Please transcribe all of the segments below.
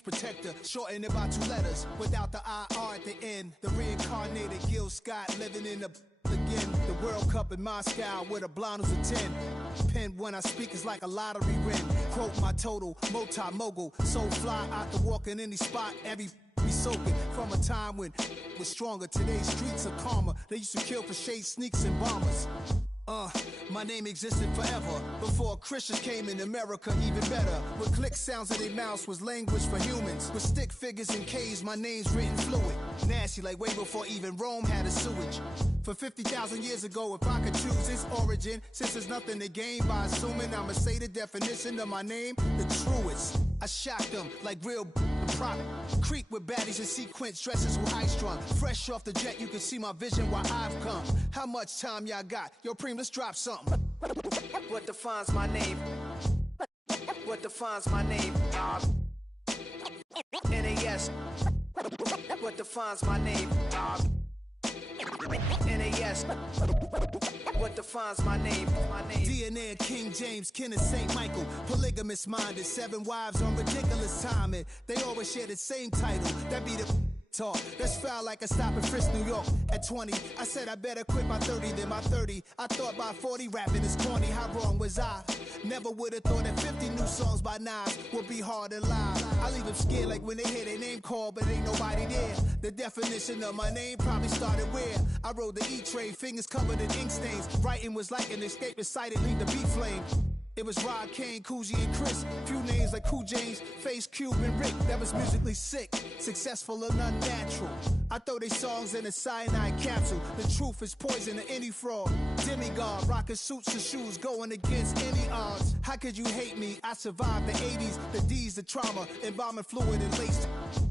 name's Protector, shortened it by 2 letters, without the IR at the end. The reincarnated Gil Scott living in the again. The World Cup in Moscow with a blonde who's a 10. Pen when I speak is like a lottery win. Quote my total, multi-mogul. So fly out to walk in any spot, every be soaking. From a time when was stronger, today's streets are calmer. They used to kill for shade sneaks and bombers. My name existed forever. Before Christians came in America, even better. With click sounds in their mouths was language for humans. With stick figures and K's, my name's written fluid. Nasty like way before even Rome had a sewage. For 50,000 years ago, if I could choose its origin, since there's nothing to gain by assuming, I'ma say the definition of my name, the truest. I shocked them like real prop. Creek with baddies in sequence, dresses with high strung. Fresh off the jet, you can see my vision where I've come. How much time y'all got? Yo, Preem, let's drop something. What defines my name? What defines my name? NAS. What defines my name? NAS. What defines my name? DNA of King James, kin of St. Michael. Polygamous minded, 7 wives on ridiculous timing. They always share the same title. That be the talk. That's foul like a stop in Frisk, New York. At 20, I said I better quit by 30 than my 30. I thought by 40 rapping is corny. How wrong was I? Never would have thought that 50 new songs by Nas would be hard and live. I leave them scared like when they hear their name called, but ain't nobody there. The definition of my name probably started where I rode the E-train, fingers covered in ink stains. Writing was like an escape inside leave the beat flame. It was Rod Kane, Coogee, and Chris. Few names like Cool James, Face, Cube, and Rick. That was musically sick, successful and unnatural. I throw they songs in a cyanide capsule. The truth is poison to any fraud. Demigod, rocking suits and shoes, going against any odds. How could you hate me? I survived the 80s, the D's, the trauma, embalming fluid and laced.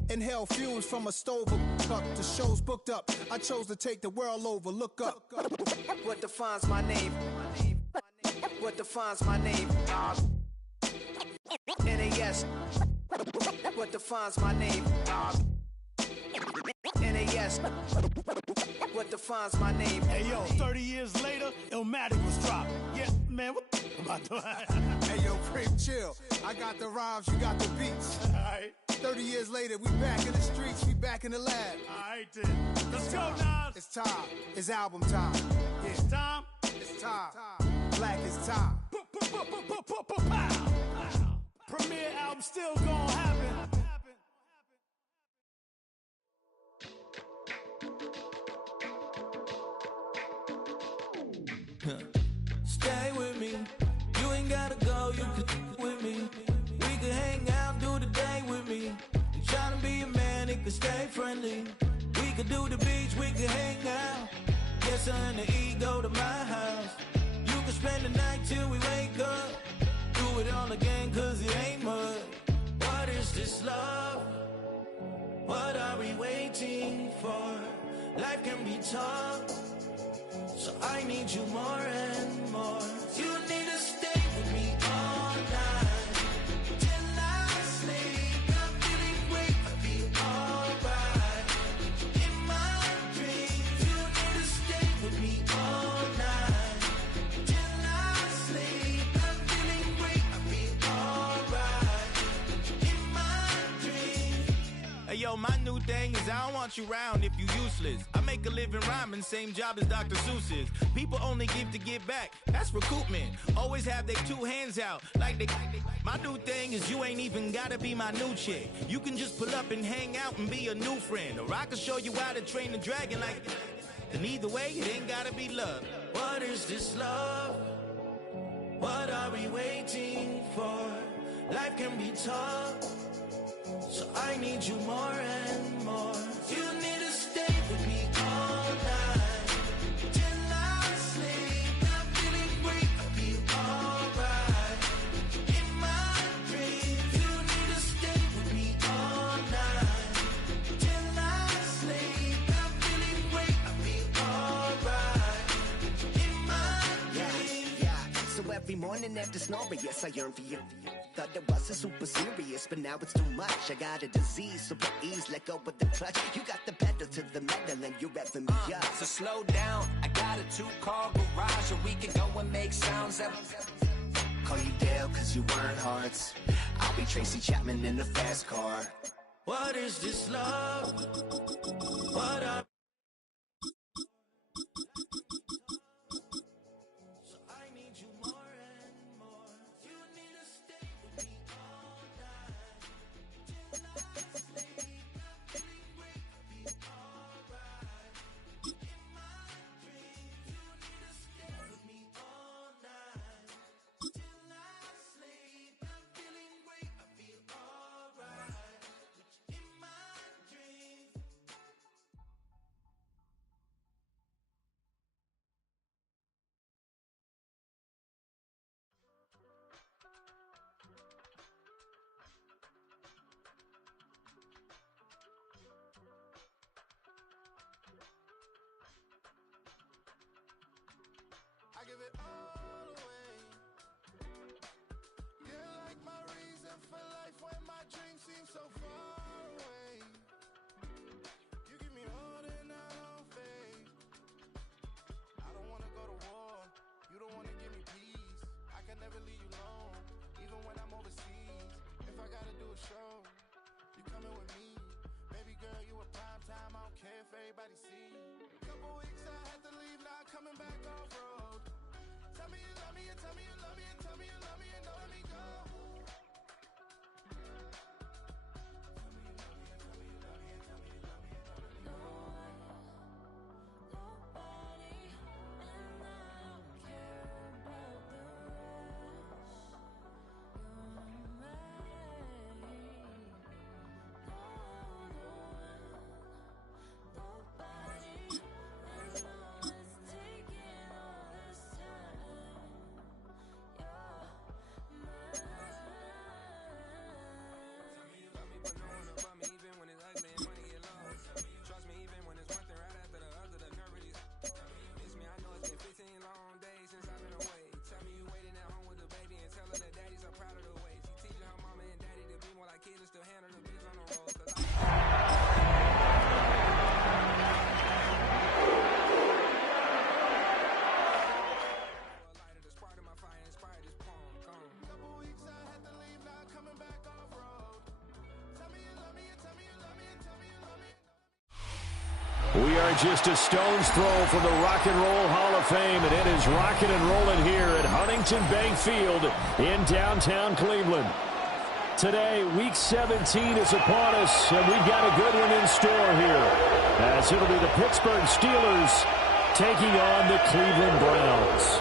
Inhale fumes from a stove up. The show's booked up. I chose to take the world over. Look up. What defines my name? What defines my name? NAS. What defines my name? NAS. What defines my name? Hey yo, 30 years later, Illmatic was dropped. Yeah, man, what about that? Hey yo, Preem, chill. I got the rhymes, you got the beats. Alright. 30 years later, we back in the streets, we back in the lab. Alright then. Let's go, Nas. It's time. It's album time. Yeah. It's time. It's time. Black is time. Premiere album still gonna happen. Stay with me. You ain't gotta go, you can with me. We can hang out, do the day with me. You tryna be a man, it can stay friendly. We could do the beach, we can hang out. Yes, her and the E go to my house. You can spend the night till we wake up. Do it all again, cause it ain't mud. What is this love? What are we waiting for? Life can be tough, so I need you more and more. You need to stay with me all night till I sleep. I'm feeling great, I'll be alright. In my dreams, you need to stay with me all night till I sleep. I'm feeling great, I'll be alright. In my dreams. Hey yo, my new thing is I don't want you round if you useless. I make a living rhyming, same job as Dr. Seuss's. People only give to get back, that's recoupment. Always have their 2 hands out, like they. My new thing is you ain't even gotta be my new chick. You can just pull up and hang out and be a new friend. Or I can show you how to train the dragon like. And either way, it ain't gotta be love. What is this love? What are we waiting for? Life can be tough, so I need you more and more. You need to stay with me all night till I sleep. I'm feeling great, I'll be alright. In my dreams, you need to stay with me all night till I sleep. I'm feeling great, I'll be alright. In my dreams. Yeah. So every morning after snoring, yes, I yearn for you. Thought it wasn't super serious, but now it's too much. I got a disease, so please let go of the clutch. You got the pedal to the metal and you're revving me up. So slow down, I got a 2-car garage, and we can go and make sounds up. call you Dale cause you weren't hearts. I'll be Tracy Chapman in the fast car. What is this love? What I so I need you more and more. You need to stay with me all night till I sleep. I'm feeling great, I'll be alright. In my dreams, you need to stay with me all night till I sleep. I'm feeling great, I feel alright. In my dreams. I give it all away. You're like my reason for life when my dreams seem so far away. You give me all that I don't fade. I don't wanna go to war. You don't wanna give me peace. I can never leave you alone, even when I'm overseas. If I gotta do a show, you coming with me. Baby girl, you a prime time. I don't care if everybody see. Couple weeks I had to leave, now coming back off road. Tell me you love me and tell me you love me and tell me you love me and don't let me go. We are just a stone's throw from the Rock and Roll Hall of Fame, and it is rocking and rolling here at Huntington Bank Field in downtown Cleveland. Today, Week 17 is upon us, and we've got a good one in store here, as it'll be the Pittsburgh Steelers taking on the Cleveland Browns.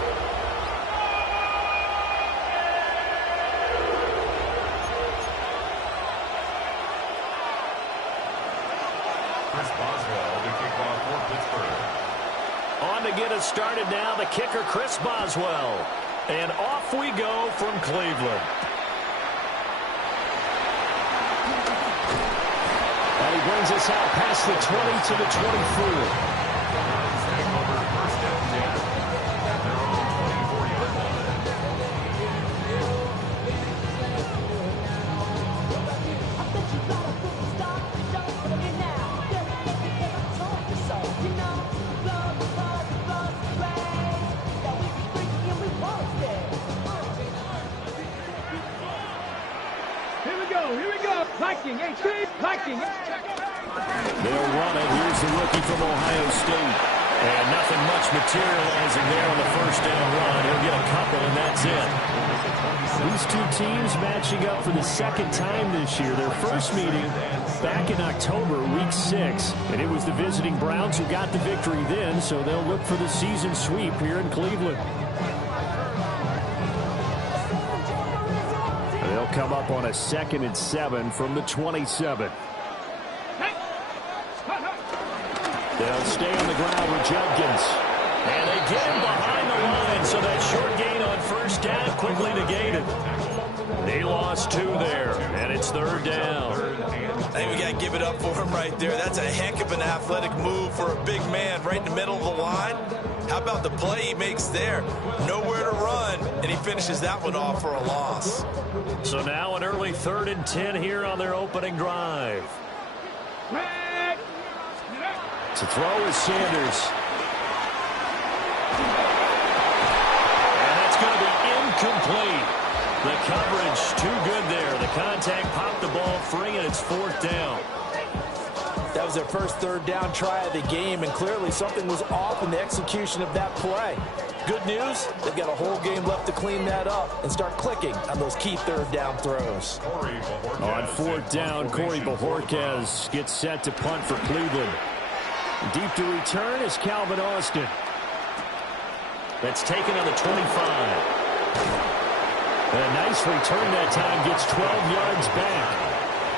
On to get us started now, the kicker, Chris Boswell. And off we go from Cleveland. And he brings us out past the 20 to the 24. They'll run it. Here's the rookie from Ohio State. And nothing much materializing there on the first down run. He'll get a couple, and that's it. These two teams matching up for the second time this year. Their first meeting back in October, Week 6. And it was the visiting Browns who got the victory then, so they'll look for the season sweep here in Cleveland. They'll come up on a 2nd and 7 from the 27. They'll stay on the ground with Judkins. And they get him behind the line, so that short gain on first down quickly negated. They lost 2 there, and it's 3rd down. I think we got to give it up for him right there. That's a heck of an athletic move for a big man right in the middle of the line. How about the play he makes there? Nowhere to run, and he finishes that one off for a loss. So now an early 3rd and 10 here on their opening drive. To throw is Sanders. And that's going to be incomplete. The coverage too good there. The contact popped the ball free, and it's 4th down. That was their first 3rd down try of the game, and clearly something was off in the execution of that play. Good news, they've got a whole game left to clean that up and start clicking on those key 3rd down throws. On 4th down, Corey Bojorquez gets set to punt for Cleveland. Deep to return is Calvin Austin. That's taken on the 25. A nice return that time, gets 12 yards back.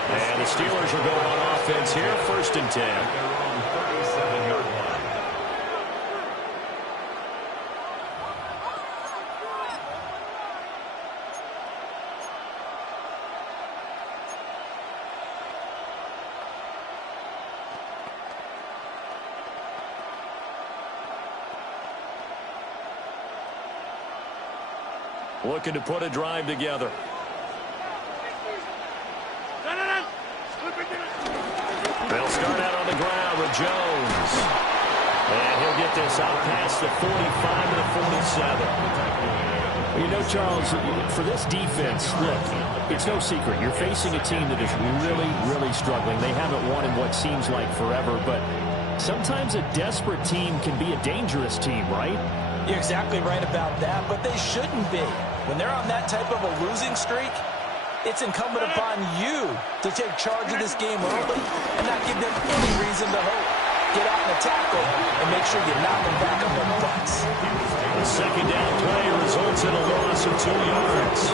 And the Steelers are going on offense here, 1st and 10. Looking to put a drive together. They'll start out on the ground with Jones. And he'll get this out past the 45 to the 47. You know, Charles, for this defense, look, it's no secret. You're facing a team that is really, really struggling. They haven't won in what seems like forever, but sometimes a desperate team can be a dangerous team, right? You're exactly right about that, but they shouldn't be. When they're on that type of a losing streak, it's incumbent upon you to take charge of this game early and not give them any reason to hope. Get out and tackle and make sure you knock them back on their butts. The 2nd down play results in a loss of 2 yards.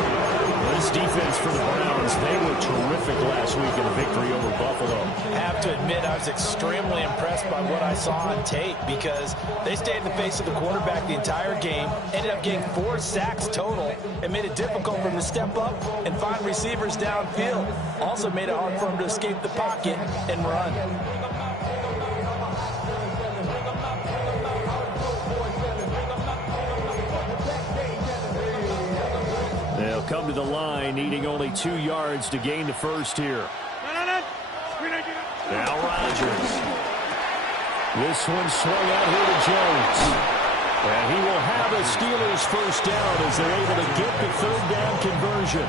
This defense for the Browns, they were terrific last week in a victory over Buffalo. I have to admit, I was extremely impressed by what I saw on tape because they stayed in the face of the quarterback the entire game, ended up getting 4 sacks total, and made it difficult for him to step up and find receivers downfield. Also made it hard for him to escape the pocket and run. They'll come to the line, needing only 2 yards to gain the first here. Now Rodgers. This one swung out here to Jones. And he will have a Steelers first down as they're able to get the 3rd down conversion.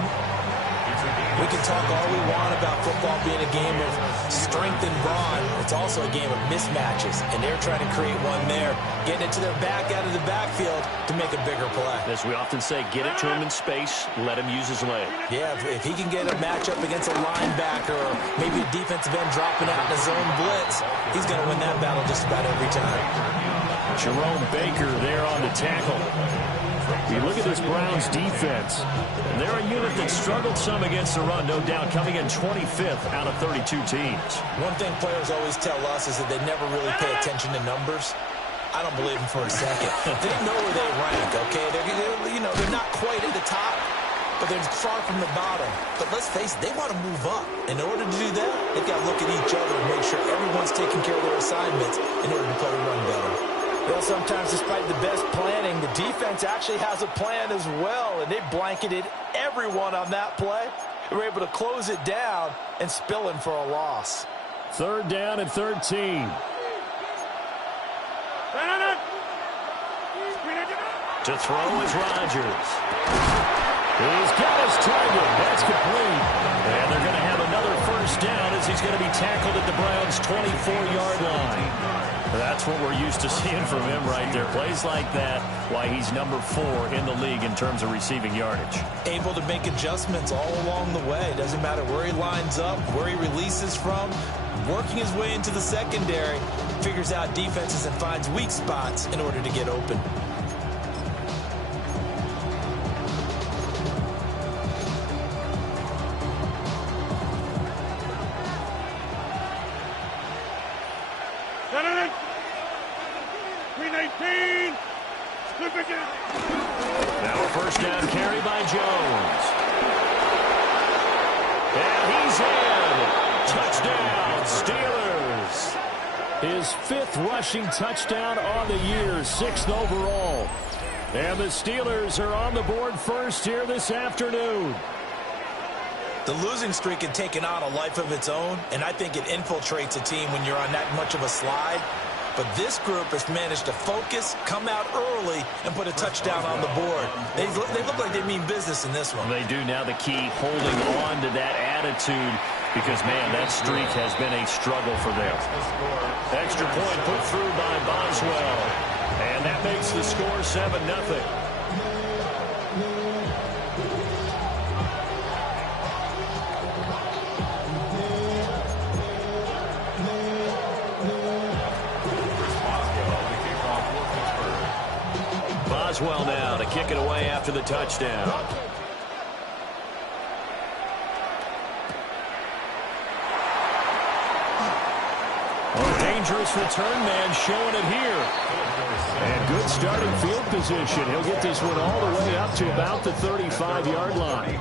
We can talk all we want about football being a game of strength and brawn. It's also a game of mismatches, and they're trying to create one there, getting it to their back out of the backfield to make a bigger play. As we often say, get it to him in space, let him use his leg. Yeah, if he can get a matchup against a linebacker or maybe a defensive end dropping out in a zone blitz, he's going to win that battle just about every time. Jerome Baker there on the tackle. You look at this Browns defense, and they're a unit that struggled some against the run, no doubt, coming in 25th out of 32 teams. One thing players always tell us is that they never really pay attention to numbers. I don't believe them for a second. They know where they rank, okay? They're not quite at the top, but they're far from the bottom. But let's face it, they want to move up. In order to do that, they've got to look at each other and make sure everyone's taking care of their assignments in order to play the run better. Well, sometimes despite the best planning, the defense actually has a plan as well, and they blanketed everyone on that play. They were able to close it down and spill in for a loss. 3rd down and 13. To throw is Rodgers. He's got his target. That's complete. And they're going to have another first down as he's going to be tackled at the Browns' 24-yard line. That's what we're used to seeing from him right there. Plays like that, why he's number 4 in the league in terms of receiving yardage. Able to make adjustments all along the way. Doesn't matter where he lines up, where he releases from. Working his way into the secondary, figures out defenses and finds weak spots in order to get open. Now a first down carry by Jones. And he's in. Touchdown, Steelers. His 5th rushing touchdown on the year, 6th overall. And the Steelers are on the board first here this afternoon. The losing streak had taken on a life of its own, and I think it infiltrates a team when you're on that much of a slide. But this group has managed to focus, come out early, and put a touchdown on the board. They look like they mean business in this one. They do. Now the key, holding on to that attitude, because, man, that streak has been a struggle for them. Extra point put through by Boswell. And that makes the score 7-0. Boswell now to kick it away after the touchdown. Dangerous return man showing it here. And good starting field position. He'll get this one all the way up to about the 35-yard line.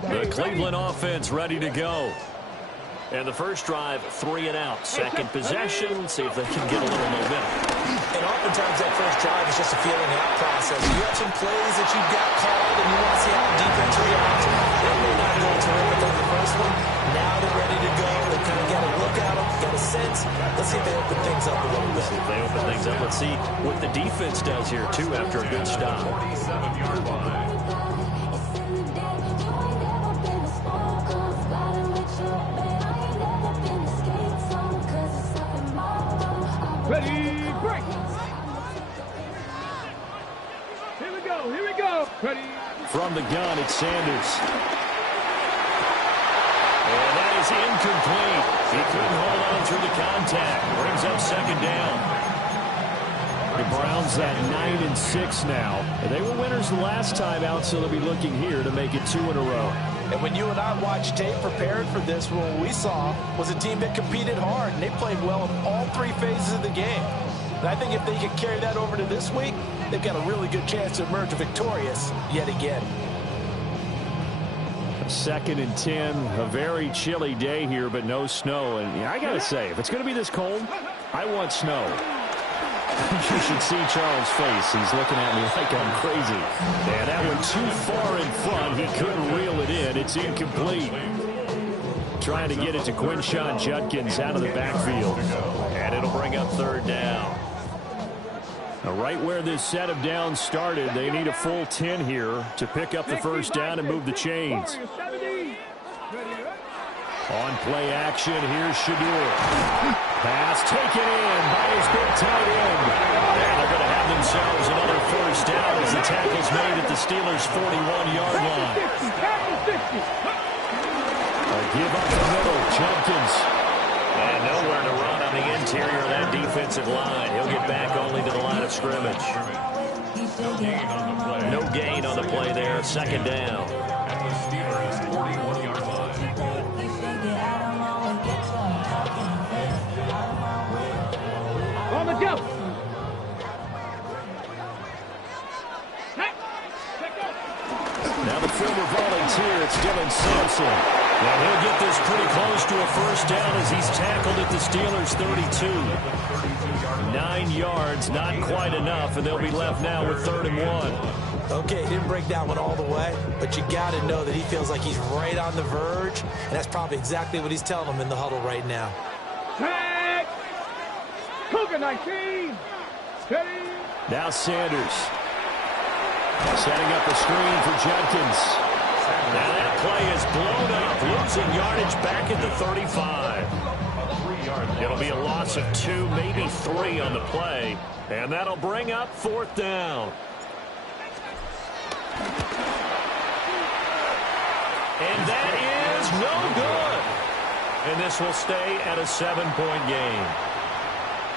The Cleveland offense ready to go. And the first drive, 3 and out. Second possession, see if they can get a little momentum. And oftentimes that first drive is just a feeling out process. You have some plays that you've got called and you want to see how the defense reacts. They may not go terrific on the first one. Now they're ready to go. They kind of got a look at them, got a sense. Let's see if they open things up a little bit. If they open things up, let's see what the defense does here, too, after a good stop. 47-yard line. Ready, break. Here we go. Ready. From the gun, it's Sanders. And that is incomplete. He couldn't hold on through the contact. Brings up second down. The Browns at 9-6 now. And they were winners the last time out, so they'll be looking here to make it 2 in a row. And when you and I watched tape prepared for this, what we saw was a team that competed hard, and they played well in all 3 phases of the game. And I think if they can carry that over to this week, they've got a really good chance to emerge victorious yet again. 2nd and 10, a very chilly day here, but no snow. And yeah, I got to say, if it's going to be this cold, I want snow. You should see Charles' face. He's looking at me like I'm crazy. And that one too far in front. He couldn't reel it in. It's incomplete. Trying to get it to Quinshon Judkins out of the backfield. And it'll bring up 3rd down. Now, right where this set of downs started, they need a full 10 here to pick up the first down and move the chains. On play action, here's Shadur. Pass taken in by his big tight end. And they're going to have themselves another first down as the tackle's made at the Steelers' 41-yard line. A give up the middle, Judkins. And nowhere to run on the interior of that defensive line. He'll get back only to the line of scrimmage. No gain on the play there, 2nd down. At the Steelers' 41-yard line. On the jump. Now the former volunteer, it's Dylan Sampson. And he'll get this pretty close to a first down as he's tackled at the Steelers' 32. 9 yards, not quite enough, and they'll be left now with 3rd and 1. Okay, he didn't break that one all the way, but you got to know that he feels like he's right on the verge, and that's probably exactly what he's telling them in the huddle right now. Tag. Cougar 19. Steady. Now Sanders. Setting up a screen for Judkins. Now that play is blown up, losing yardage back at the 35. It'll be a loss of 2, maybe 3 on the play, and that'll bring up 4th down. And that is no good. And this will stay at a 7-point game.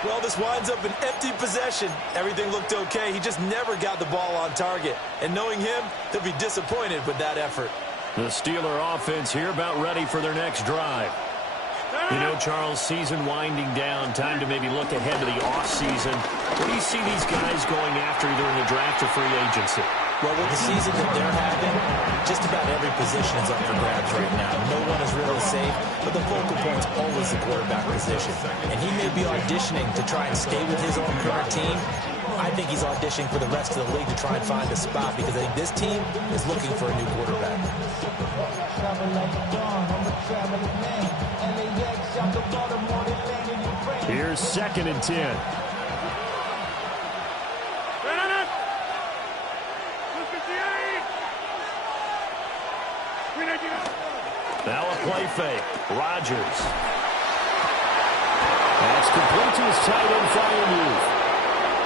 Well, this winds up an empty possession. Everything looked okay. He just never got the ball on target. And knowing him, he'll be disappointed with that effort. The Steeler offense here about ready for their next drive. You know, Charles, season winding down, time to maybe look ahead to the offseason. What do you see these guys going after either in the draft or free agency? Well, with the season that they're having, just about every position is up for grabs right now. No one is really safe, but the focal point's always the quarterback position. And he may be auditioning to try and stay with his own current team. I think he's auditioning for the rest of the league to try and find a spot because I think this team is looking for a new quarterback. Here's 2nd and 10. Now a play fake. Rodgers. That's complete to his tight end, Freiermuth.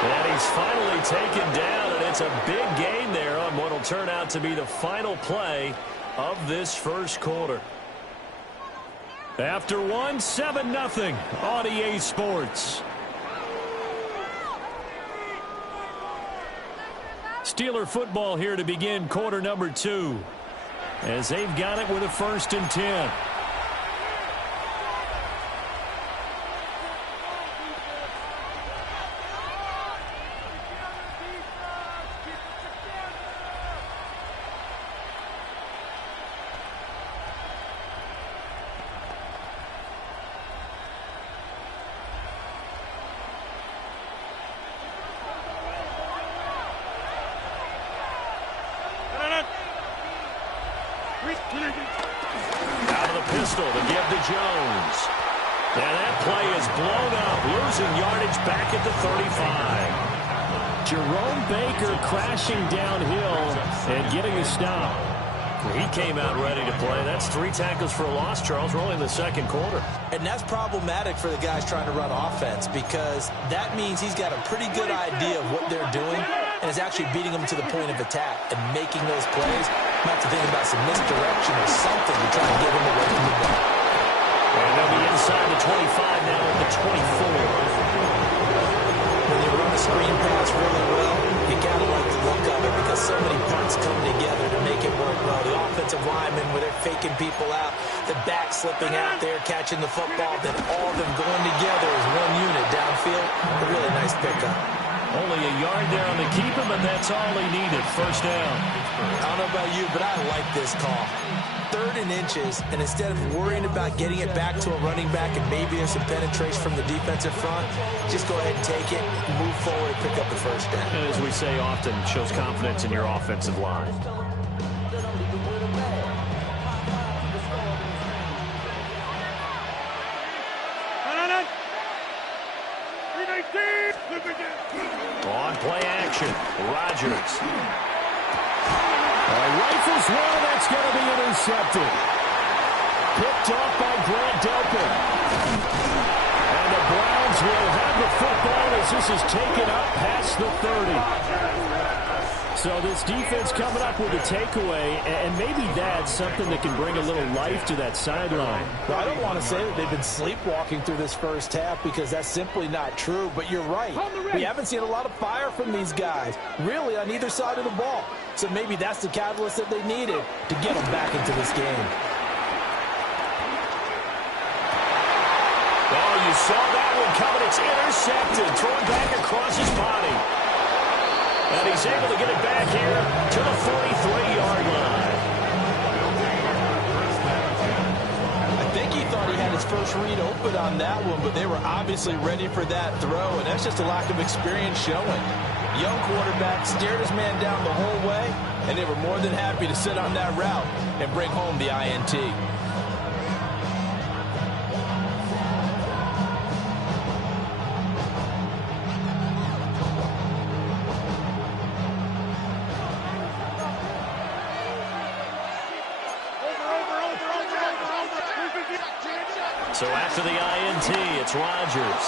And he's finally taken down, and it's a big gain there on what will turn out to be the final play of this first quarter. After one, 7-0 on EA Sports. Steeler football here to begin quarter number 2. As they've got it with a 1st and 10. Out of the pistol to give to Jones. And that play is blown up, losing yardage back at the 35. Jerome Baker crashing downhill and getting a stop. He came out ready to play. That's 3 tackles for a loss, Charles. We're only in the second quarter. And that's problematic for the guys trying to run offense because that means he's got a pretty good idea of what they're doing and is actually beating them to the point of attack and making those plays. Might have to think about some misdirection or something to try and get him away from the ball. And they'll be inside the 25 now at the 24. When you run a screen pass really well, you got to like the look of it because so many parts come together to make it work well. The offensive linemen, where they're faking people out, the back slipping out there, catching the football, then all of them going together as one unit downfield. A really nice pickup. Only a yard there on the keeper, but that's all he needed. 1st down. I don't know about you, but I like this call. 3rd and inches, and instead of worrying about getting it back to a running back and maybe there's some penetration from the defensive front, just go ahead and take it, move forward, and pick up the 1st down. And as we say often, shows confidence in your offensive line. On play action, Rodgers. Rifles one, that's going to be intercepted. Picked off by Grant Delpit. And the Browns will have the football as this is taken up past the 30. So this defense coming up with a takeaway, and maybe that's something that can bring a little life to that sideline. Well, I don't want to say that they've been sleepwalking through this first half because that's simply not true, but you're right. We haven't seen a lot of fire from these guys, really, on either side of the ball. So maybe that's the catalyst that they needed to get them back into this game. Oh, you saw that one coming. It's intercepted, thrown back across his body. And he's able to get it back here to the 43-yard line. I think he thought he had his first read open on that one, but they were obviously ready for that throw, and that's just a lack of experience showing. Young quarterback stared his man down the whole way, and they were more than happy to sit on that route and bring home the INT. So after the INT, it's Rodgers.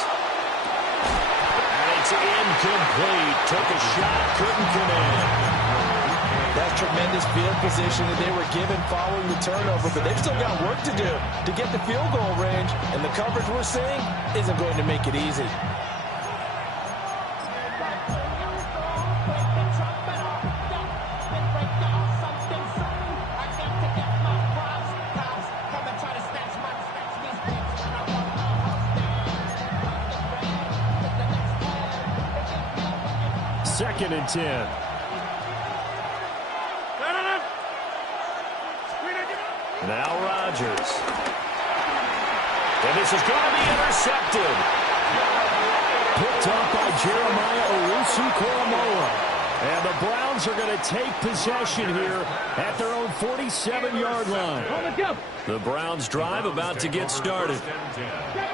And it's incomplete. Took a shot, couldn't connect. That's tremendous field position that they were given following the turnover, but they've still got work to do to get the field goal range, and the coverage we're seeing isn't going to make it easy. Second and 10. Now Rodgers. And this is going to be intercepted. Picked up by Jeremiah Owusu-Koramoah. And the Browns are going to take possession here at their own 47-yard line. The Browns drive about to get started.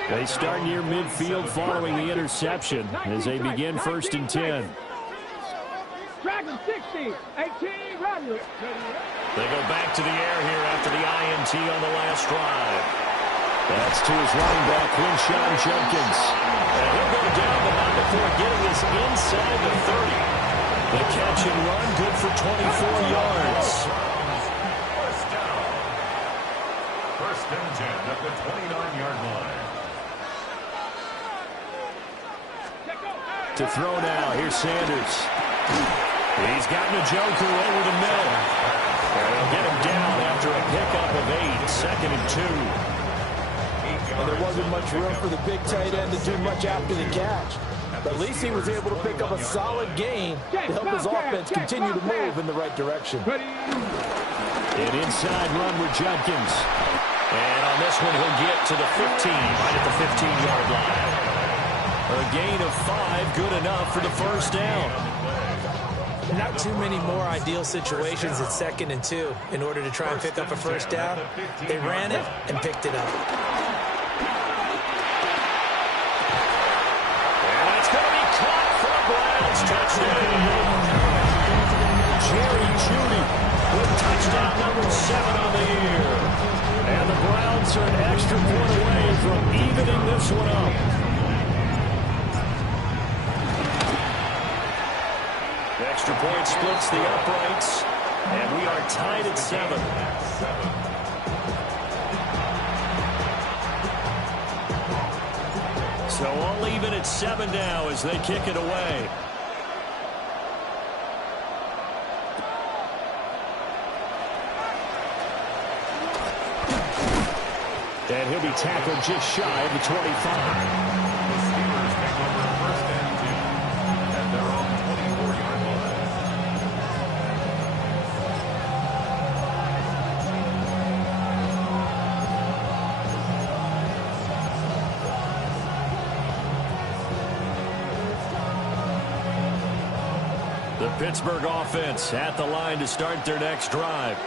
They start near midfield following the interception as they begin 1st and 10. Dragon 60, 18, Rodgers. They go back to the air here after the INT on the last drive. That's to his running back, Quinshon Judkins. And he'll go down, but not before getting us inside the 30. The catch and run, good for 24 yards. First and 10 at the 29-yard line. To throw now, here's Sanders. He's got Njoku over the middle. And they'll get him down after a pickup of 8, 2nd and 2. And there wasn't much room for the big tight end to do much after the catch. But at least he was able to pick up a solid gain to help his offense continue to move in the right direction. An inside run with Judkins. And on this one, he'll get to the 15, right at the 15-yard line. A gain of 5, good enough for the first down. Not too many more ideal situations at 2nd and 2 in order to try and pick up a first down. They ran it and picked it up. Touchdown. Jerry Jeudy with touchdown number 7 on the year. And the Browns are an extra point away from evening this one up. The extra point splits the uprights, and we are tied at 7. So all even at 7 now as they kick it away. And he'll be tackled just shy of the 25. The Steelers take over 1st and 10 at their own 24-yard line. The Pittsburgh offense at the line to start their next drive.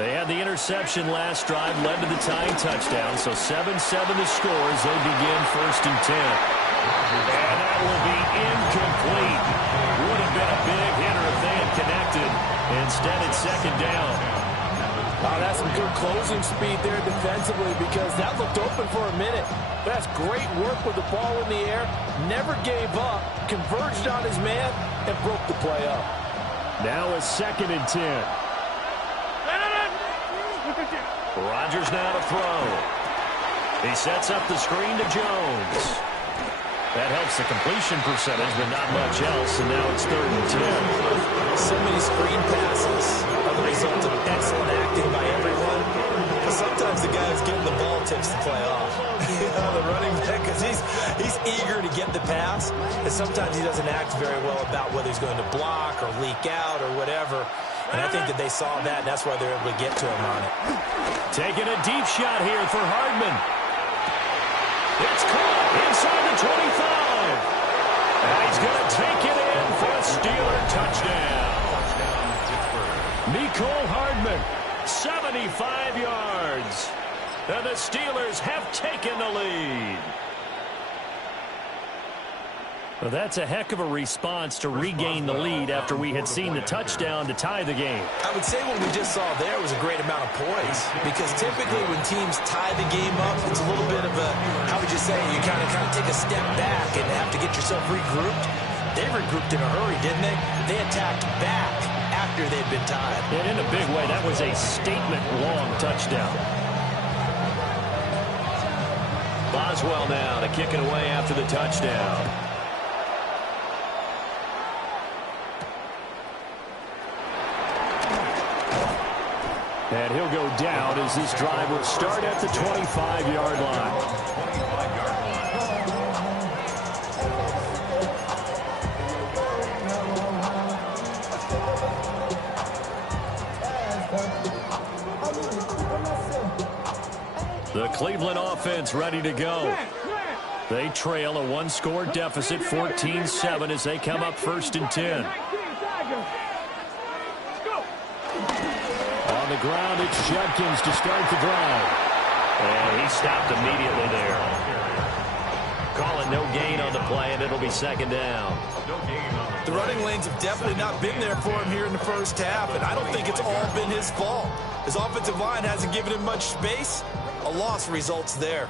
They had the interception last drive, led to the tying touchdown, so 7-7 the score as they begin 1st and 10. And that will be incomplete. Would have been a big hitter if they had connected. Instead, it's 2nd down. Oh, that's some good closing speed there defensively because that looked open for a minute. That's great work with the ball in the air. Never gave up, converged on his man, and broke the play up. Now a 2nd and 10. Rodgers now to throw. He sets up the screen to Jones. That helps the completion percentage, but not much else, and now it's 3rd and 10. So many screen passes are the result of excellent acting by everyone. But sometimes the guy who's getting the ball takes the play off. You know, the running back, because he's eager to get the pass, and sometimes he doesn't act very well about whether he's going to block or leak out or whatever. And I think that they saw that, and that's why they're able to get to him on it. Taking a deep shot here for Hardman. It's caught inside the 25. And he's going to take it in for a Steeler touchdown. Mecole Hardman, 75 yards. And the Steelers have taken the lead. Well, that's a heck of a response to regain the lead after we had seen the touchdown to tie the game. I would say what we just saw there was a great amount of poise because typically when teams tie the game up, it's a little bit of a, how would you say, you kind of take a step back and have to get yourself regrouped. They regrouped in a hurry, didn't they? They attacked back after they'd been tied. And in a big way, that was a statement-long touchdown. Boswell now to kick it away after the touchdown. And he'll go down as this drive will start at the 25-yard line. 25-yard line. The Cleveland offense ready to go. They trail a one-score deficit, 14-7, as they come up 1st and 10. On the ground, it's Judkins to start the drive. And he stopped immediately there. Calling no gain on the play, and it'll be 2nd down. The running lanes have definitely not been there for him here in the first half, and I don't think it's all been his fault. His offensive line hasn't given him much space. A loss results there.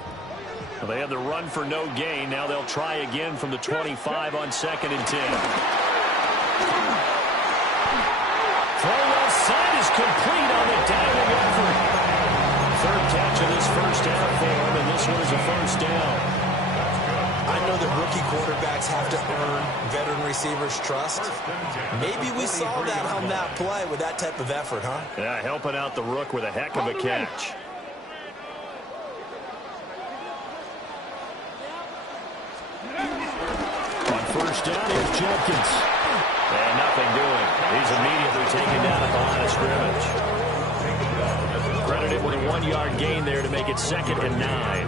Well, they had the run for no gain. Now they'll try again from the 25 on 2nd and 10. Throw left side is complete on the diving effort. 3rd catch of this first half for him, and this one is a 1st down. I know that rookie quarterbacks have to earn veteran receivers' trust. Maybe we saw that on that play with that type of effort, huh? Yeah, helping out the rook with a heck of a catch. On 1st down, here's Judkins. And nothing doing. He's immediately taken down at the line of scrimmage. Credited with a 1-yard gain there to make it 2nd and 9.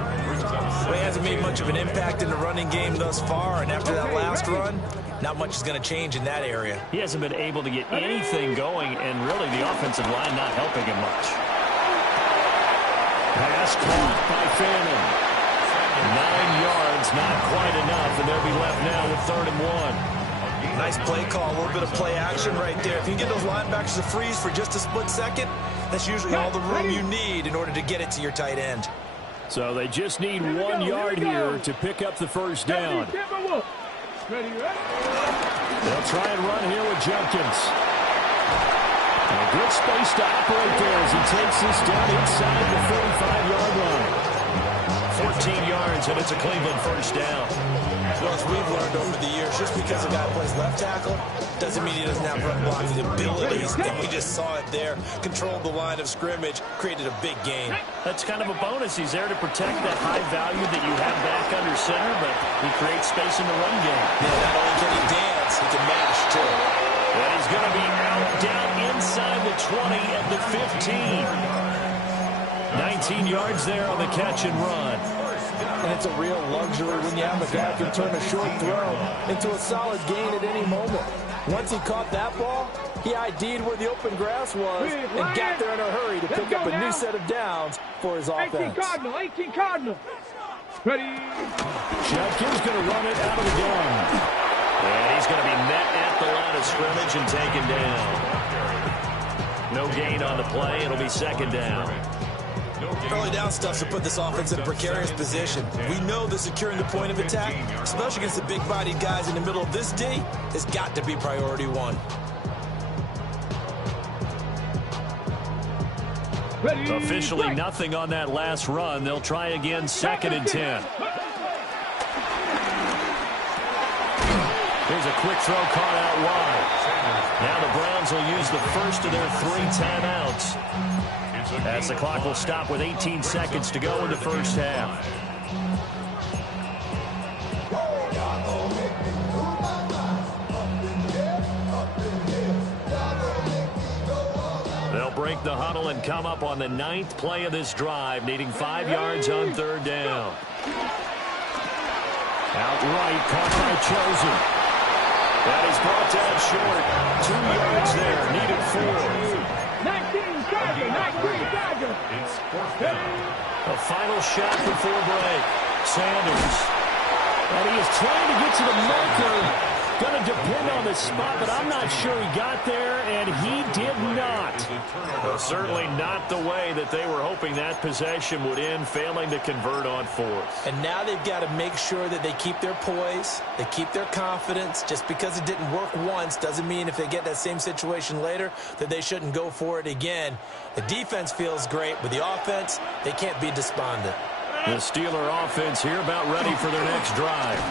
Well, he hasn't made much of an impact in the running game thus far, and after that last run, not much is going to change in that area. He hasn't been able to get anything going, and really the offensive line not helping him much. Pass caught by Fannin. 9 yards, not quite enough, and they'll be left now with 3rd and 1. Nice play call, a little bit of play action right there. If you can get those linebackers to freeze for just a split second, that's usually all the room you need in order to get it to your tight end. So they just need 1 yard here to pick up the 1st down. They'll try and run here with Judkins. And a good space to operate there as he takes this down inside the 45-yard line. 14 yards, and it's a Cleveland 1st down. Well, as we've learned over the years, just because a guy plays left tackle doesn't mean he doesn't have run blocking abilities. And we just saw it there. Controlled the line of scrimmage, created a big gain. That's kind of a bonus. He's there to protect that high value that you have back under center, but he creates space in the run game. Yeah, not only can he dance, he can mash, too. And he's going to be out down inside the 20 at the 15. 19 yards there on the catch and run. And it's a real luxury when you have a guy who can turn a short throw into a solid gain at any moment. Once he caught that ball, he ID'd where the open grass was and got there in a hurry to pick up a new set of downs for his offense. 18 Cardinal. Ready. Judkins going to run it out of the gun. And he's going to be met at the line of scrimmage and taken down. No gain on the play. It'll be 2nd down. Early down stuff to put this offense in a precarious position. We know that securing the point of attack, especially against the big-bodied guys in the middle of this D, has got to be priority 1. Officially nothing on that last run. They'll try again 2nd and 10. Here's a quick throw caught out wide. Now the Browns will use the first of their 3 timeouts, as the clock will stop with 18 seconds to go in the first half. They'll break the huddle and come up on the 9th play of this drive, needing 5 yards on 3rd down. Outright caught by Chosen. That is brought down short. 2 yards there, needed 4. 19 Tiger. A final shot before break. Sanders. And he is trying to get to the marker. Going to depend on the spot, but I'm not sure he got there, and he did not. Well, certainly not the way that they were hoping that possession would end, failing to convert on 4th. And now they've got to make sure that they keep their poise, they keep their confidence. Just because it didn't work once doesn't mean if they get that same situation later that they shouldn't go for it again. The defense feels great, but the offense, they can't be despondent. The Steeler offense here about ready for their next drive.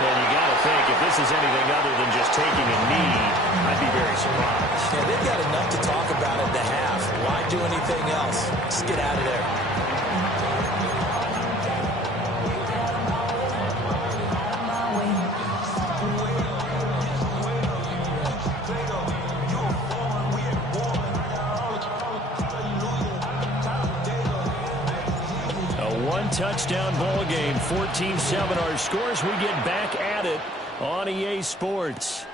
And you got to think, if this is anything other than just taking a knee, I'd be very surprised. Yeah, they've got enough to talk about at the half. Why do anything else? Just get out of there. One-touchdown ball game, 14-7 our scores. We get back at it on EA Sports.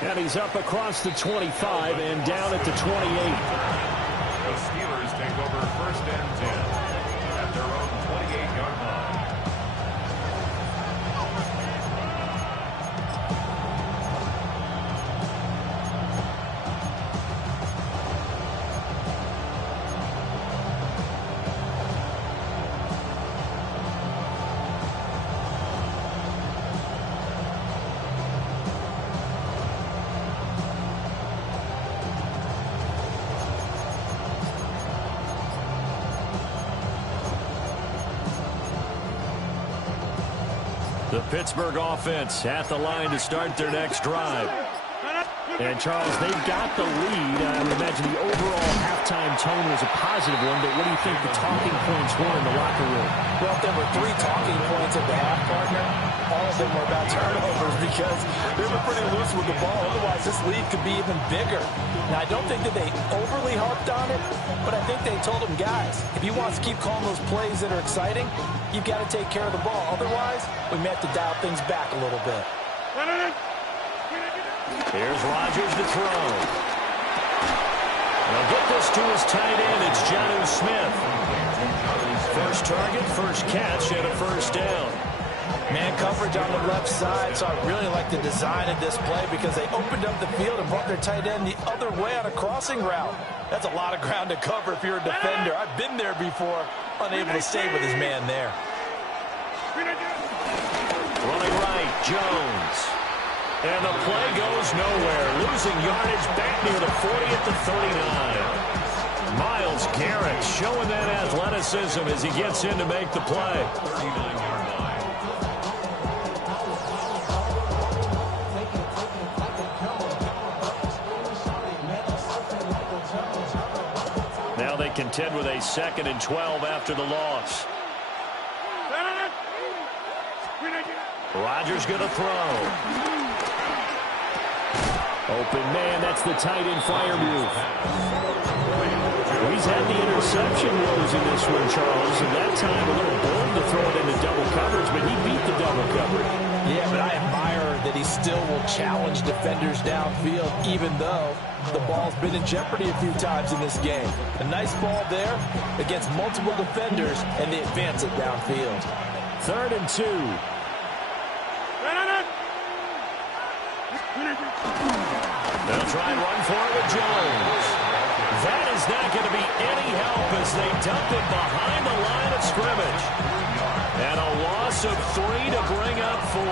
And he's up across the 25 and down at the 28. The Steelers take over 1st and 10 at their own 28-yard line. The Pittsburgh offense at the line to start their next drive. And, Charles, they've got the lead. I would imagine the overall halftime tone was a positive one, but what do you think the talking points were in the locker room? Well, there were 3 talking points at the half, partner. All of them were about turnovers because they were pretty loose with the ball. Otherwise, this lead could be even bigger. Now, I don't think that they overly harped on it, but I think they told them, guys, if you want to keep calling those plays that are exciting, you've got to take care of the ball. Otherwise, we may have to dial things back a little bit. Here's Rodgers to throw. They'll get this to his tight end. It's Jonnu Smith. First target, first catch, and a first down. Man coverage on the left side, so I really like the design of this play because they opened up the field and brought their tight end the other way on a crossing route. That's a lot of ground to cover if you're a defender. I've been there before, unable to stay with his man there. Running right, Jones. And the play goes nowhere. Losing yardage back near the 40 at the 39. Myles Garrett showing that athleticism as he gets in to make the play. 39-yard line. Now they contend with a 2nd and 12 after the loss. Rodgers going to throw. Open man, that's the tight end Freiermuth. He's had the interception woes in this one, Charles, and that time a little bold to throw it into double coverage, but he beat the double coverage. Yeah, but I admire that he still will challenge defenders downfield, even though the ball's been in jeopardy a few times in this game. A nice ball there against multiple defenders, and they advance it downfield. 3rd and 2. They'll try and run for it with Jones. That is not going to be any help as they dump it behind the line of scrimmage. And a loss of 3 to bring up 4.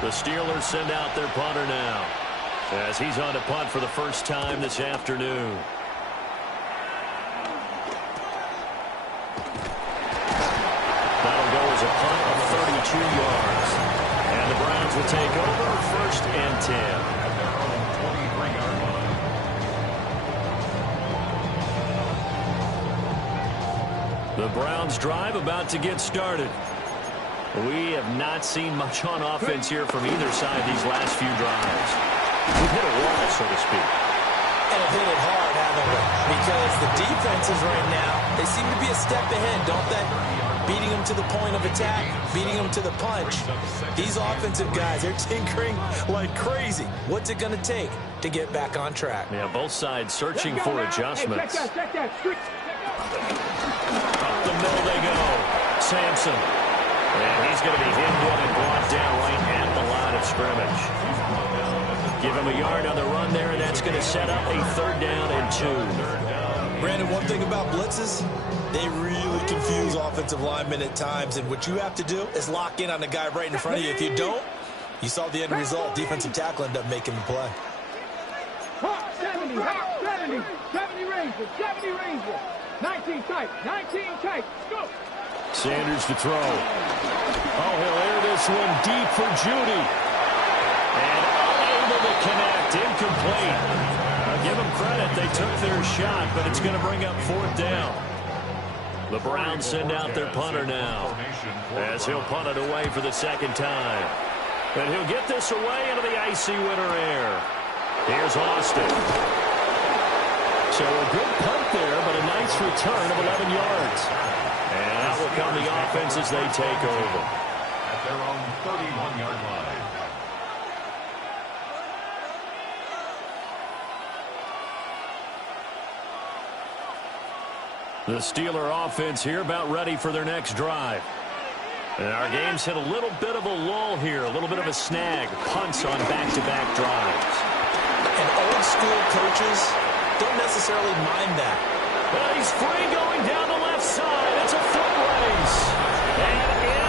The Steelers send out their punter now as he's on to punt for the first time this afternoon. That'll go as a punt of 32 yards. And the Browns will take over 1st and 10. The Browns drive about to get started. We have not seen much on offense here from either side these last few drives. We've hit a wall, so to speak. And have hit it hard, haven't we? Because the defenses right now, they seem to be a step ahead, don't they? Beating them to the point of attack, beating them to the punch. These offensive guys, they're tinkering like crazy. What's it going to take to get back on track? Yeah, both sides searching for adjustments. Hey, check that. Up the middle they go. Sampson. And he's going to be hemmed in and brought down right at the line of scrimmage. Give him a yard on the run there, and that's going to set up a 3rd down and 2. Brandon, one thing about blitzes, they really confuse offensive linemen at times, and what you have to do is lock in on the guy right in front of you. If you don't, you saw the end result. Defensive tackle ended up making the play. 70 Ranger. 19 tight, go! Sanders to throw. Oh, he'll air this one deep for Judy. And unable to connect, incomplete. I'll give them credit, they took their shot, but it's going to bring up 4th down. The Browns send out their punter now, as he'll punt it away for the 2nd time. And he'll get this away into the icy winter air. Here's Austin. So a good punt there, but a nice return of 11 yards. And out will come the offense as they take over. At their own 31-yard line. The Steeler offense here about ready for their next drive. And our game's hit a little bit of a lull here, a little bit of a snag. Punts on back-to-back drives. And old-school coaches don't necessarily mind that. Well, he's free going down the left side. It's a foot race. And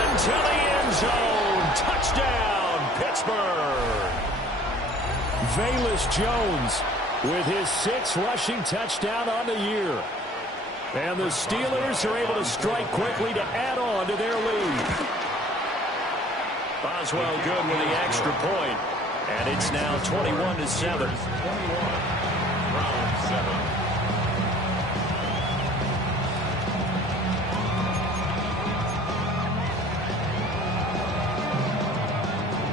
into the end zone. Touchdown, Pittsburgh. Velus Jones with his 6th rushing touchdown on the year. And the Steelers are able to strike quickly to add on to their lead. Boswell good with the extra point. And it's now 21-7. Round 7.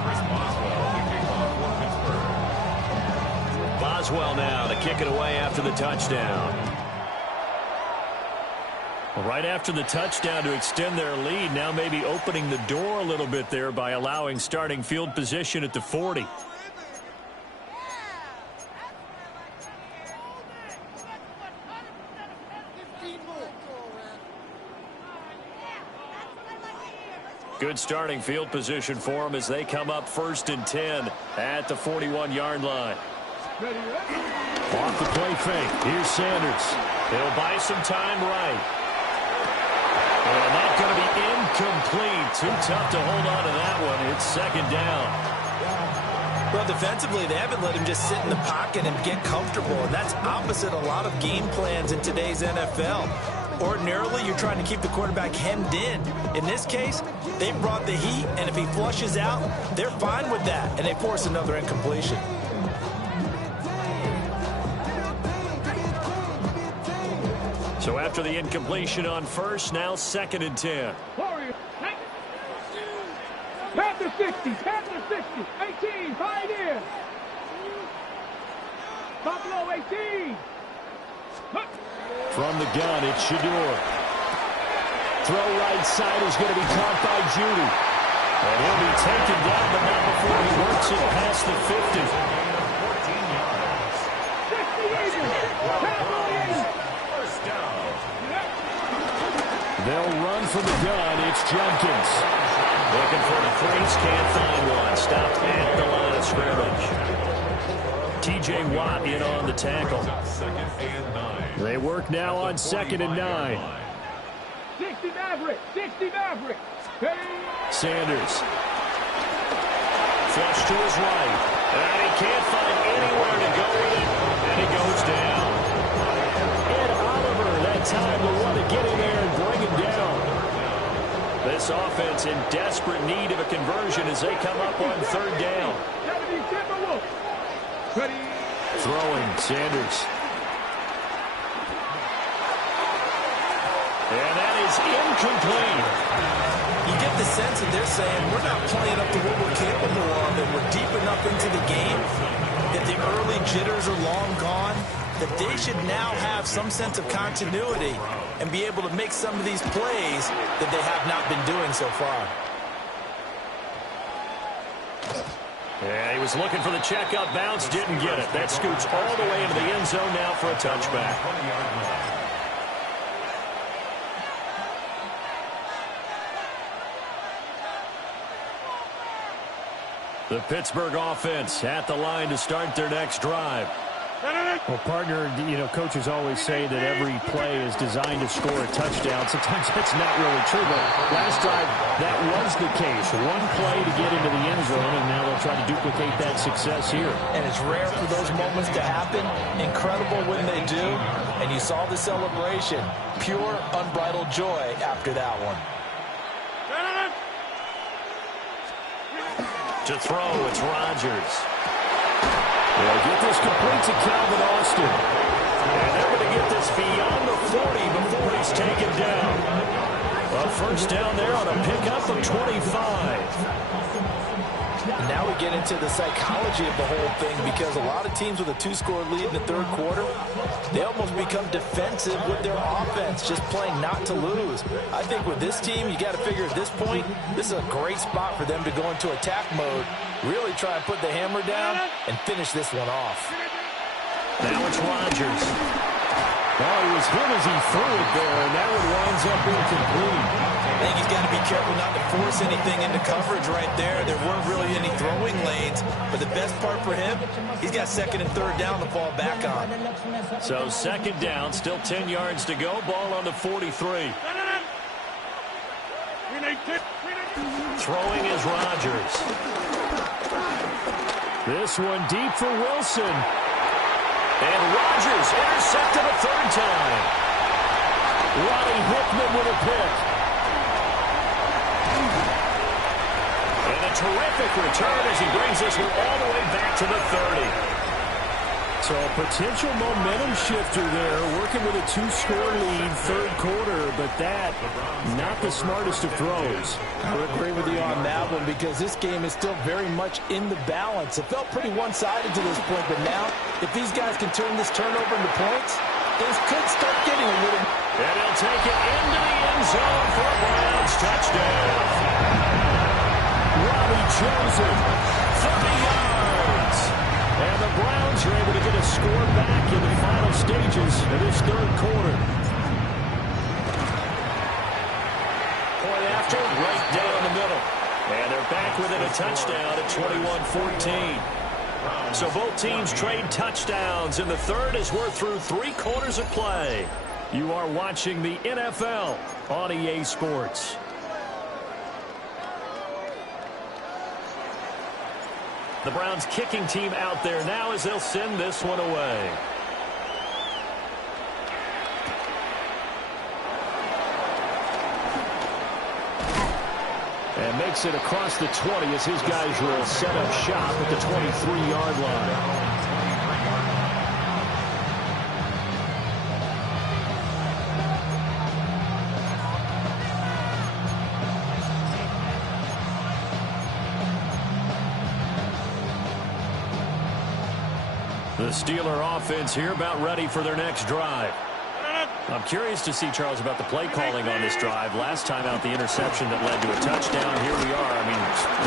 Chris Boswell to kick off for Pittsburgh. Boswell now to kick it away after the touchdown. Right after the touchdown to extend their lead, now maybe opening the door a little bit there by allowing starting field position at the 40. Good starting field position for them as they come up 1st and 10 at the 41-yard line. Off the play fake. Here's Sanders. He'll buy some time right. And that's going to be incomplete. Too tough to hold on to that one. It's 2nd down. Well, defensively, they haven't let him just sit in the pocket and get comfortable, and that's opposite a lot of game plans in today's NFL. Ordinarily, you're trying to keep the quarterback hemmed in. In this case, they brought the heat, and if he flushes out, they're fine with that, and they force another incompletion. So after the incompletion on 1st, now 2nd and 10. Panther 60, Panther 60, 18, Pioneer. Buffalo 18. From the gun, it's Shador. Throw right side is going to be caught by Judy. And he'll be taken down, but not before he works it past the 50. 60 First down. They'll run from the gun. It's Jenkins. Looking for the freeze, can't find one. Stopped at the line of scrimmage. T.J. Watt in on the tackle. 2nd and 9. They work now on 2nd and 9. 60 Maverick, 60 Maverick. Sanders. Flush to his right. And he can't find anywhere to go with it. And he goes down. Ed Oliver, that time to want to get in there and bring him down. This offense in desperate need of a conversion as they come up on 3rd down. Throwing, Sanders. And that is incomplete. You get the sense that they're saying we're not playing up to what we're capable of, and we're deep enough into the game that the early jitters are long gone, that they should now have some sense of continuity and be able to make some of these plays that they have not been doing so far. Yeah, he was looking for the checkup bounce, didn't get it. That scoots all the way into the end zone now for a touchback. 20-yard line. The Pittsburgh offense at the line to start their next drive. Well, partner, coaches always say that every play is designed to score a touchdown. Sometimes that's not really true, but last drive, that was the case. One play to get into the end zone, and now they'll try to duplicate that success here. And it's rare for those moments to happen. Incredible when they do. And you saw the celebration. Pure, unbridled joy after that one. To throw, it's Rodgers. They'll get this complete to Calvin Austin. And they're going to get this beyond the 40 before he's taken down. Well, 1st down there on a pickup of 25. And now we get into the psychology of the whole thing, because a lot of teams with a 2-score lead in the third quarter, they almost become defensive with their offense, just playing not to lose. I think with this team, you got to figure at this point, this is a great spot for them to go into attack mode, really try and put the hammer down and finish this one off. Now it's Rodgers. Well, he was hit as he threw it there, and that one winds up incomplete. I think he's got to be careful not to force anything into coverage right there. There weren't really any throwing lanes, but the best part for him, he's got second and third down to fall back on. So second down, still 10 yards to go. Ball on the 43. Throwing is Rodgers. This one deep for Wilson. And Rodgers intercepted a third time. Ronnie Hickman with a pick. And a terrific return as he brings this one all the way back to the 30. So a potential momentum shifter there, working with a 2-score lead, third quarter, but that, not the smartest of throws. I would agree with you on that one, because this game is still very much in the balance. It felt pretty one-sided to this point, but now, if these guys can turn this turnover into points, things could start getting a little... And he'll take it into the end zone for a Browns touchdown. Robbie Chosen, 30 yards. And the Browns are able to get a score back in the final stages of this third quarter. Point after, right down the middle. And they're back within a touchdown at 21-14. So both teams trade touchdowns in the third as we're through 3 quarters of play. You are watching the NFL on EA Sports. The Browns kicking team out there now as they'll send this one away. And makes it across the 20 as his guys will set up shop at the 23-yard line. The Steeler offense here about ready for their next drive. I'm curious to see, Charles, about the play calling on this drive. Last time out, the interception that led to a touchdown. Here we are. I mean,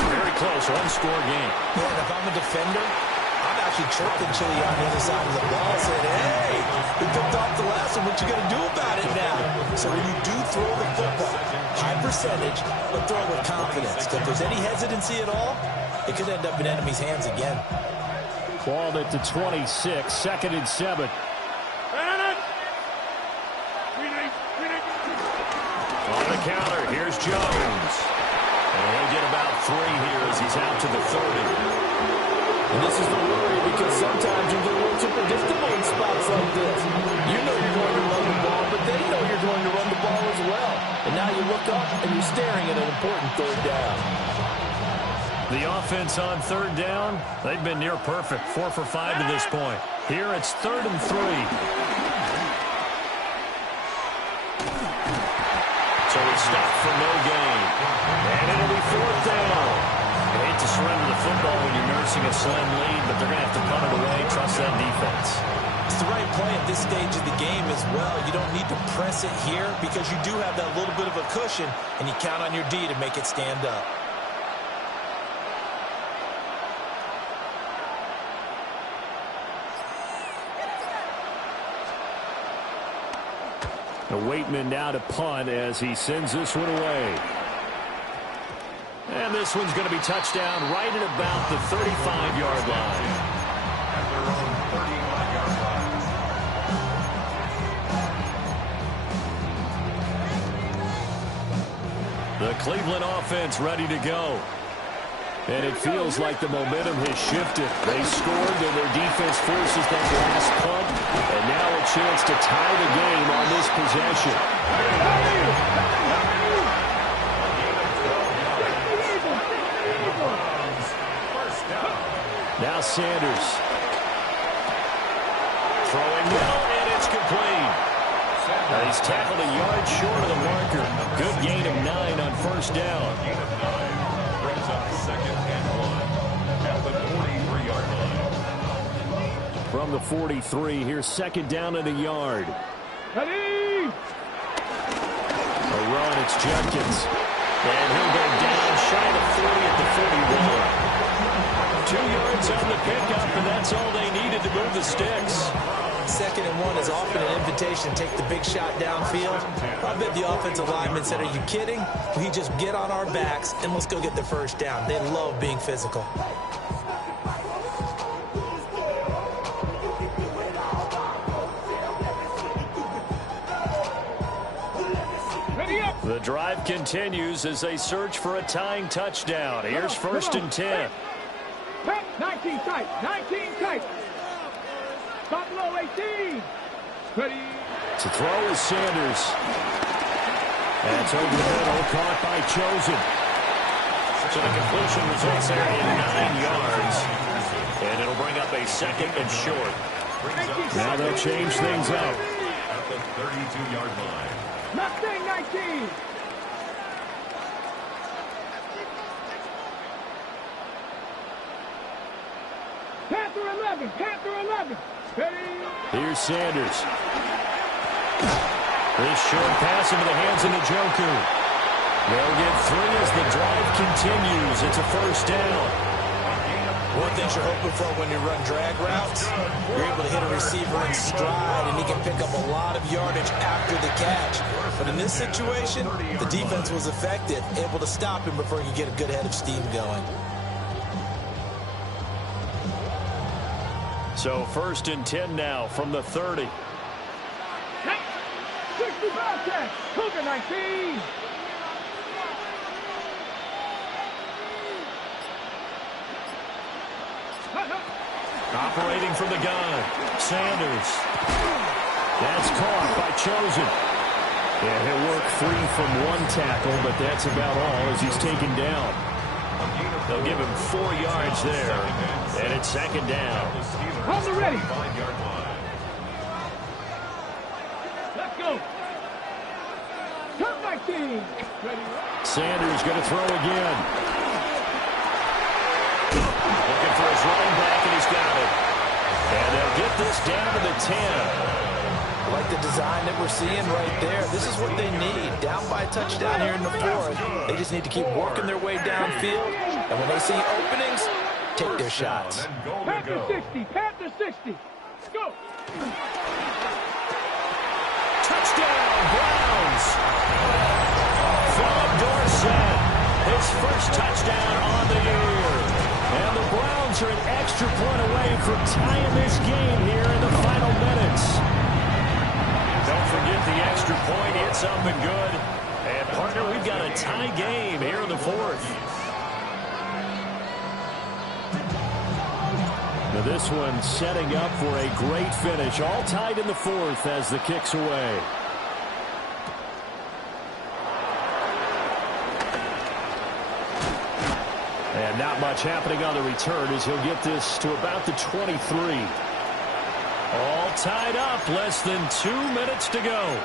very close, one-score game. Yeah, and if I'm a defender, I'm actually chirping Chili on the other side of the ball, saying, hey, we picked off the last one. What you going to do about it now? So when you do throw the football, high percentage, but throw it with confidence. If there's any hesitancy at all, it could end up in enemy's hands again. Ball at the 26, 2nd and 7. On the counter, here's Jones. And he'll get about 3 here as he's out to the 30. And this is the worry, because sometimes you get a little too predictable in spots like this. You know you're going to run the ball, but they know you're going to run the ball as well. And now you look up and you're staring at an important third down. The offense on third down, they've been near perfect, 4 for 5 to this point. Here it's 3rd and 3. So it's stopped for no gain. And it'll be 4th down. You hate to surrender the football when you're nursing a slim lead, but they're going to have to punt it away. Trust that defense. It's the right play at this stage of the game as well. You don't need to press it here because you do have that little bit of a cushion, and you count on your D to make it stand up. The Waitman now to punt as he sends this one away. And this one's going to be touchdown right at about the 35-yard line. At their own 35-yard line. The Cleveland offense ready to go. And it feels like the momentum has shifted. They scored, and their defense forces that last punt. And now a chance to tie the game on this possession. Now Sanders. Throwing well, and it's complete. He's tackled a yard short of the marker. Good gain of 9 on 1st down. Gain of 9 brings up 2nd and 1. from the 43. Here's second down and a yard. Ready? A run, it's Judkins. And he'll go down shy of 40 at the 41. 2 yards on the pickup, and that's all they needed to move the sticks. 2nd and 1 is often an invitation to take the big shot downfield. I bet the offensive lineman said, are you kidding? We just get on our backs and let's go get the first down. They love being physical. The drive continues as they search for a tying touchdown. Here's first and 10. 19 tight. 19 tight. Top low 18. Ready. To throw is Sanders. That's over the middle, caught by Chosen. So the completion results there in 9 yards. And it'll bring up a 2nd and short. Now they'll change things up. At the 32-yard line. Mustang 19. Panther 11. Panther 11. Ready. Here's Sanders. This short pass into the hands of Njoku. They'll get 3 as the drive continues. It's a first down. One thing you're hoping for when you run drag routes, you're able to hit a receiver in stride, and he can pick up a lot of yardage after the catch. But in this situation, the defense was effective, able to stop him before he could get a good head of steam going. So first and 10 now from the 30. 60 Bobcats. Cougar 19. Operating from the gun, Sanders. That's caught by Chosen. Yeah, he'll work free from 1 tackle, but that's about all as he's taken down. They'll give him 4 yards there, and it's 2nd down. On the ready. Let's go. Top 19. Ready. Sanders going to throw again. Looking for his running back, and he's got it. And they'll get this down to the 10. Like the design that we're seeing right there. This is what they need. Down by a touchdown here in the 4th. They just need to keep working their way downfield. And when they see openings, take their shots. Panther 60. Panther 60. Go. Touchdown, Browns. Philip Dorsett, his first touchdown on the year. And the Browns are an extra point away from tying this game here in the final minutes. Don't forget the extra point. It's something good. And, partner, we've got a tie game here in the 4th. Now this one setting up for a great finish. All tied in the 4th as the kick's away. And not much happening on the return as he'll get this to about the 23. All tied up, less than 2 minutes to go.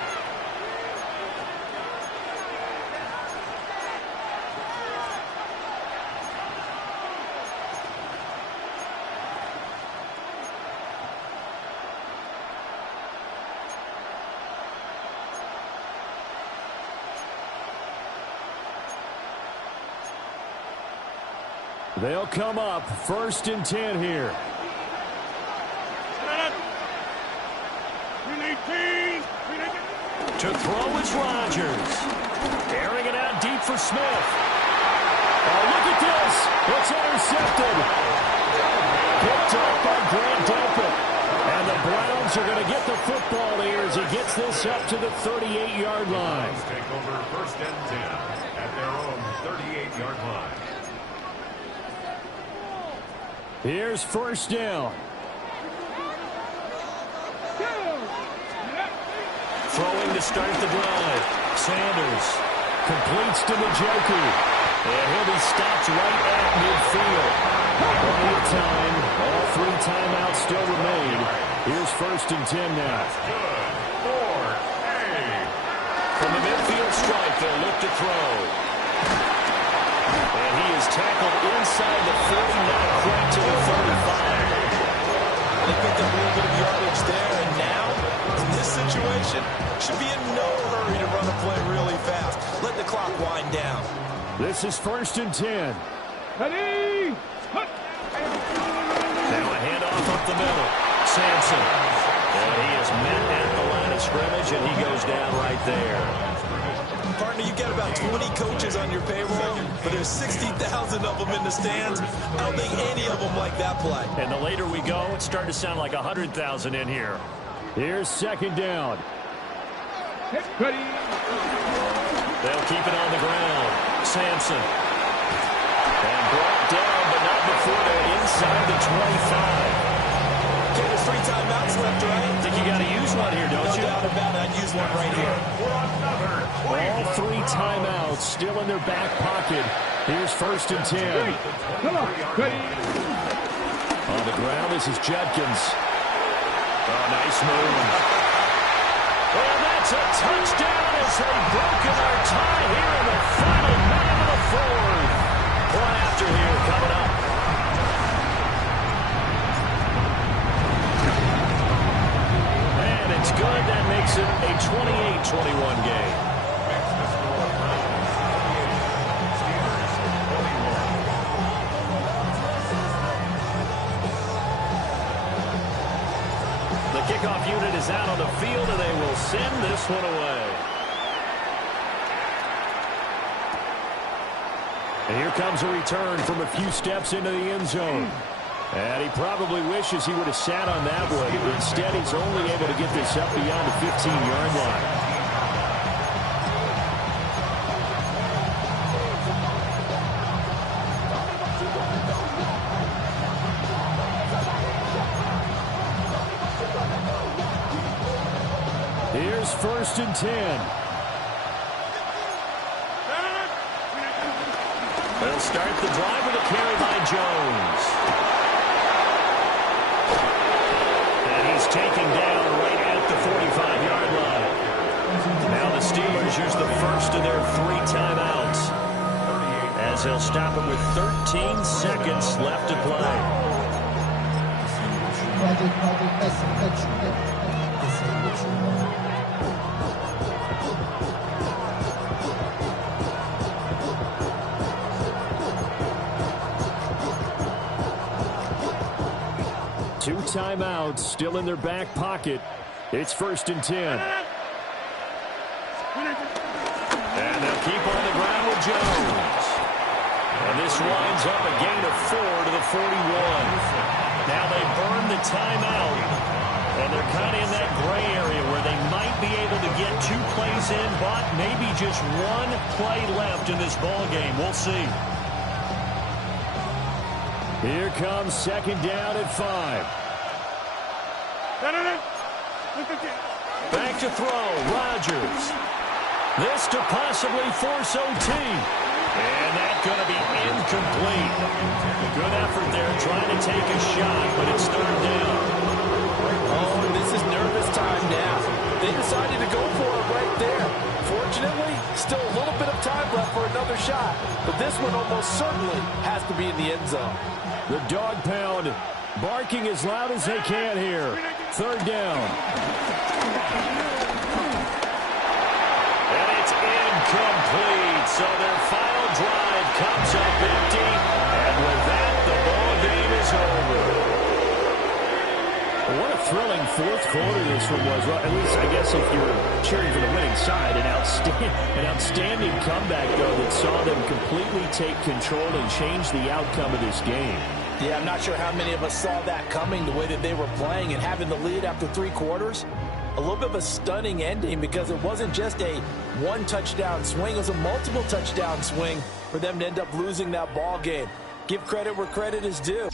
They'll come up first and 10 here. To throw is Rodgers. Airing it out deep for Smith. Oh, look at this. It's intercepted. Picked up by Grant Delpit. And the Browns are going to get the football here as he gets this up to the 38-yard line. Take over first and 10 at their own 38-yard line. Here's first down. Throwing to start the drive. Sanders completes to Njoku. And he'll be stopped right at midfield. Plenty of time. All 3 timeouts still remain. Here's first and 10 now. From the midfield stripe, they'll look to throw. And he is tackled inside the 40, not quite to the 35. they picked up a little bit of yardage there, and now, in this situation, should be in no hurry to run a play really fast. Let the clock wind down. This is 1st and 10. Ready? Now a handoff up the middle. Sampson. And he is met at the line of scrimmage, and he goes down right there. Partner, you've got about 20 coaches on your payroll, but there's 60,000 of them in the stands. I don't think any of them like that play. And the later we go, it's starting to sound like 100,000 in here. Here's 2nd down. Ready? They'll keep it on the ground. Sampson. And brought down, but not before they're inside the 25. Okay, there's 3 timeouts left, right? I think you got to use one here, don't you? No doubt about it. I'd use one right here. All 3 timeouts still in their back pocket. Here's 1st and 10. Come on. Ready? On the ground, this is Judkins. Oh, nice move. And that's a touchdown as they've broken our tie here in the final minute of the 4th. One after here coming up. And it's good. That makes it a 28-21 game. The kickoff unit is out on the field, and they will send this one away. And here comes a return from a few steps into the end zone. And he probably wishes he would have sat on that one. Instead, he's only able to get this up beyond the 15-yard line. Here's 1st and 10. They'll start the drive with a carry by Jones. And he's taken down right at the 45-yard line. Now the Steelers use the first of their 3 timeouts, as they'll stop him with 13 seconds left to play. 2 timeouts still in their back pocket. It's 1st and 10. And they'll keep on the ground with Jones. And this winds up a gain of 4 to the 41. Now they burn the timeout. And they're kind of in that gray area where they might be able to get 2 plays in, but maybe just 1 play left in this ball game. We'll see. Here comes 2nd down at 5. Back to throw, Rodgers. This to possibly force OT. And that's going to be incomplete. Good effort there trying to take a shot, but it's 3rd down. Oh, and this is nervous time now. They decided to go for it right there. Fortunately, still a little bit of time left for another shot. But this one almost certainly has to be in the end zone. The dog pound barking as loud as they can here. 3rd down. And it's incomplete. So their final drive comes up empty. And with that, the ball game is over. What a thrilling 4th quarter this one was. Well, at least, I guess, if you're cheering for the winning side, an outstanding comeback, though, that saw them completely take control and change the outcome of this game. Yeah, I'm not sure how many of us saw that coming, the way that they were playing and having the lead after 3 quarters. A little bit of a stunning ending because it wasn't just a 1-touchdown swing. It was a multiple touchdown swing for them to end up losing that ball game. Give credit where credit is due.